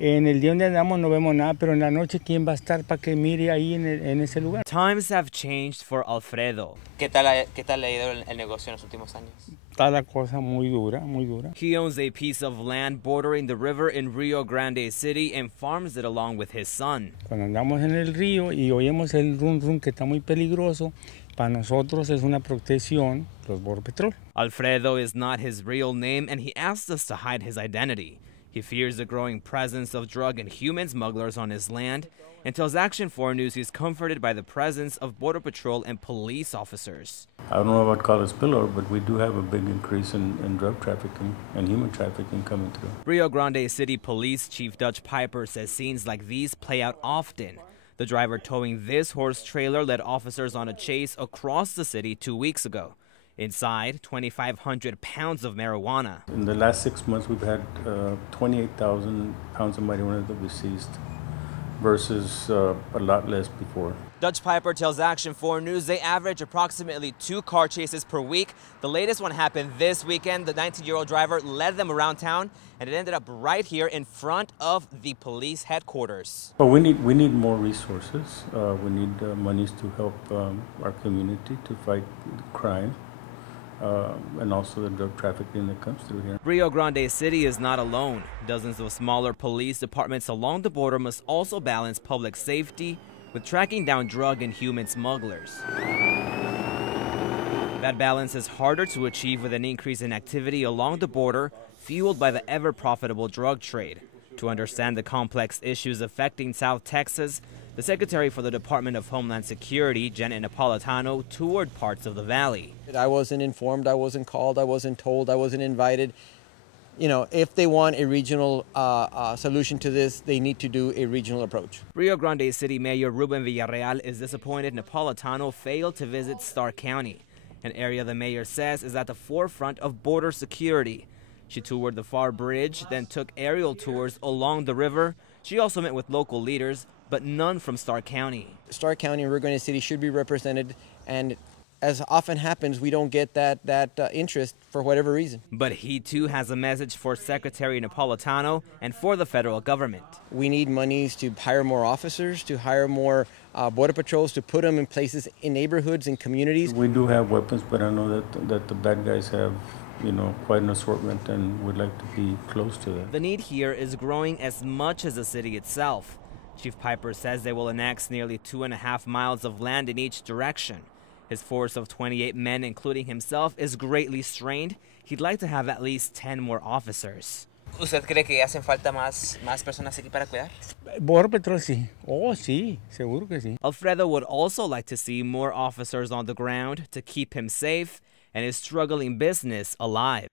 En el día donde andamos no vemos nada, pero en la noche, ¿quién va a estar para que mire ahí en ese lugar? Times have changed for Alfredo. ¿Qué tal le ha ido el negocio en los últimos años? Está la cosa muy dura, muy dura. He owns a piece of land bordering the river in Rio Grande City and farms it along with his son. Cuando andamos en el río y oímos el rum rum que está muy peligroso, para nosotros es una protección los Border Patrol. Alfredo is not his real name, and he asked us to hide his identity. He fears the growing presence of drug and human smugglers on his land and tells Action 4 News he's comforted by the presence of Border Patrol and police officers. I don't know about call it spillover, but we do have a big increase in drug trafficking and human trafficking coming through. Rio Grande City Police Chief Dutch Piper says scenes like these play out often. The driver towing this horse trailer led officers on a chase across the city 2 weeks ago. Inside, 2,500 pounds of marijuana. In the last 6 months, we've had 28,000 pounds of marijuana that we seized versus a lot less before. Dutch Piper tells Action 4 News they average approximately 2 car chases per week. The latest one happened this weekend. The 19-year-old driver led them around town, and it ended up right here in front of the police headquarters. But we need more resources. We need monies to help our community to fight crime. And also the drug trafficking that comes through here. Rio Grande City is not alone. Dozens of smaller police departments along the border must also balance public safety with tracking down drug and human smugglers. That balance is harder to achieve with an increase in activity along the border, fueled by the ever-profitable drug trade. To understand the complex issues affecting South Texas, the Secretary for the Department of Homeland Security, Napolitano, toured parts of the valley. I wasn't informed, I wasn't called, I wasn't told, I wasn't invited. You know, if they want a regional solution to this, they need to do a regional approach. Rio Grande City Mayor Ruben Villarreal is disappointed Napolitano failed to visit Starr County, an area the mayor says is at the forefront of border security. She toured the Far Bridge, then took aerial tours along the river. She also met with local leaders, but none from Starr County. Starr County and Rio Grande City should be represented, and as often happens, we don't get that interest for whatever reason. But he too has a message for Secretary Napolitano and for the federal government. We need monies to hire more officers, to hire more border patrols, to put them in places in neighborhoods and communities. We do have weapons, but I know that the bad guys have, you know, quite an assortment, and would like to be close to that. The need here is growing as much as the city itself. Chief Piper says they will annex nearly 2.5 miles of land in each direction. His force of 28 men, including himself, is greatly strained. He'd like to have at least 10 more officers. ¿Usted cree que hacen falta más personas aquí para cuidar? Border Patrol sí. Oh, sí, seguro que sí. Alfredo would also like to see more officers on the ground to keep him safe and his struggling business alive.